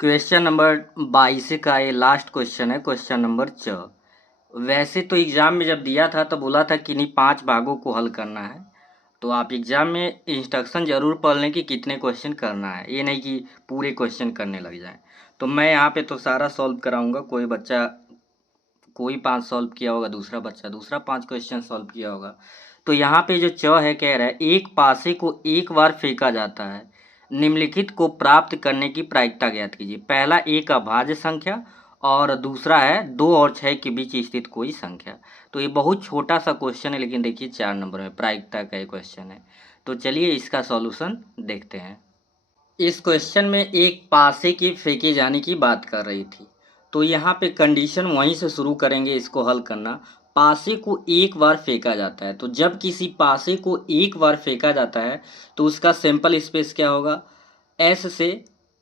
Question number 22 का ये last question है, क्वेश्चन नंबर 4। वैसे तो एग्ज़ाम में जब दिया था तो बोला था कि इन्हीं 5 भागों को हल करना है। तो आप एग्ज़ाम में इंस्ट्रक्शन ज़रूर पढ़ लें कि कितने क्वेश्चन करना है, ये नहीं कि पूरे क्वेश्चन करने लग जाएं। तो मैं यहाँ पे तो सारा सॉल्व कराऊंगा। कोई 5 सॉल्व किया होगा, दूसरा बच्चा दूसरा 5 क्वेश्चन सॉल्व किया होगा। तो यहाँ पे जो च है कह रहा है एक पासे को एक बार फेंका जाता है, निम्नलिखित को प्राप्त करने की प्रायिकता ज्ञात कीजिए। पहला एक अभाज्य संख्या और दूसरा है 2 और 6 के बीच स्थित कोई संख्या। तो ये बहुत छोटा सा क्वेश्चन है, लेकिन देखिए 4 नंबर में प्रायिकता का ये क्वेश्चन है। तो चलिए इसका सॉल्यूशन देखते हैं। इस क्वेश्चन में एक पासे के फेंके जाने की बात कर रही थी। तो यहाँ पे कंडीशन वहीं से शुरू करेंगे इसको हल करना। पासे को एक बार फेंका जाता है, तो जब किसी पासे को एक बार फेंका जाता है तो उसका सैंपल स्पेस क्या होगा? एस से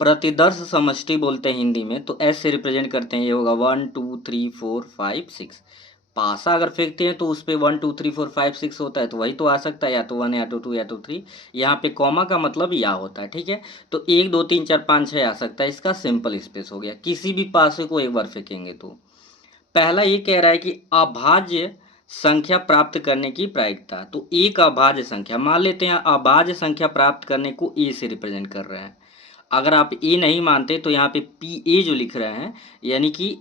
प्रतिदर्श समष्टि बोलते हैं हिंदी में, तो एस से रिप्रेजेंट करते हैं। ये होगा 1 2 3 4 5 6। पासा अगर फेंकते हैं तो उस पर 1 2 3 4 5 6 होता है, तो वही तो आ सकता है, या तो 1 या तो 2 या तो 3। यहाँ पे कॉमा का मतलब या होता है, ठीक है। तो 1 2 3 4 5 6 आ सकता है, इसका सिंपल स्पेस हो गया। किसी भी पासे को एक बार फेंकेंगे तो पहला ये कह रहा है कि अभाज्य संख्या प्राप्त करने की प्रायिकता। तो एक अभाज्य संख्या मान लेते हैं, अभाज्य संख्या प्राप्त करने को ए से रिप्रेजेंट कर रहे हैं। अगर आप ए नहीं मानते तो यहाँ पे पी ए जो लिख रहे हैं, यानी कि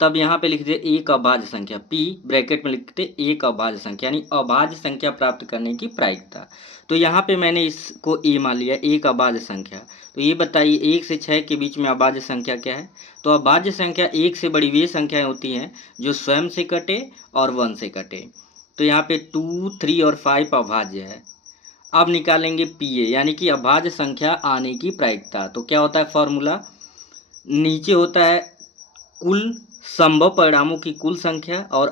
तब यहाँ पे लिख दे एक अभाज्य संख्या, पी ब्रैकेट में लिखते एक अभाज्य संख्या, यानी अभाज्य संख्या प्राप्त करने की प्रायिकता। तो यहाँ पे मैंने इसको ए मान लिया, एक अभाज्य संख्या। तो ये बताइए 1 से 6 के बीच में अभाज्य संख्या क्या है? तो अभाज्य संख्या 1 से बड़ी वे संख्याएं होती हैं जो स्वयं से कटे और 1 से कटे। तो यहाँ पे 2 3 और 5 अभाज्य है। अब निकालेंगे पी ए, यानी कि अभाज्य संख्या आने की प्रायिकता। तो क्या होता है फॉर्मूला? नीचे होता है कुल संभव परिणामों की कुल संख्या और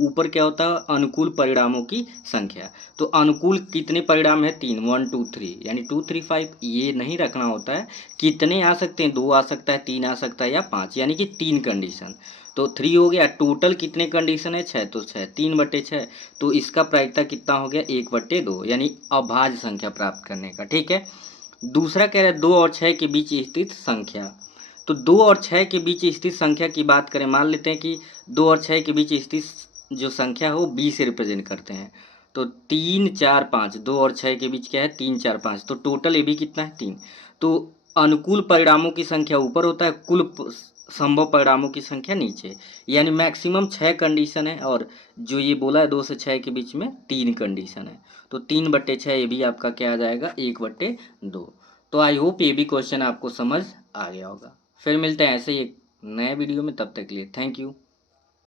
ऊपर क्या होता है? अनुकूल परिणामों की संख्या। तो अनुकूल कितने परिणाम है? 3, 1 2 3, यानी 2 3 5। ये नहीं रखना होता है, कितने आ सकते हैं? 2 आ सकता है, 3 आ सकता है या 5, यानी कि 3 कंडीशन। तो 3 हो गया। टोटल कितने कंडीशन है? 6, तो 6 3/6। तो इसका प्रायिकता कितना हो गया? 1/2, यानी अभाज्य संख्या प्राप्त करने का, ठीक है। दूसरा कह रहा है 2 और 6 के बीच स्थित संख्या। तो 2 और 6 के बीच स्थित संख्या की बात करें, मान लेते हैं कि 2 और 6 के बीच स्थित जो संख्या है वो बी से रिप्रेजेंट करते हैं। तो 3 4 5, 2 और 6 के बीच क्या है? 3 4 5। तो टोटल ये भी कितना है? 3। तो अनुकूल परिणामों की संख्या ऊपर होता है, संभव परिणामों की संख्या नीचे, यानी मैक्सिमम 6 कंडीशन है, और जो ये बोला है 2 से 6 के बीच में 3 कंडीशन है। तो 3/6 ये भी आपका क्या आ जाएगा? 1/2। तो आई होप ये भी क्वेश्चन आपको समझ आ गया होगा। फिर मिलते हैं ऐसे ही एक नए वीडियो में, तब तक के लिए थैंक यू।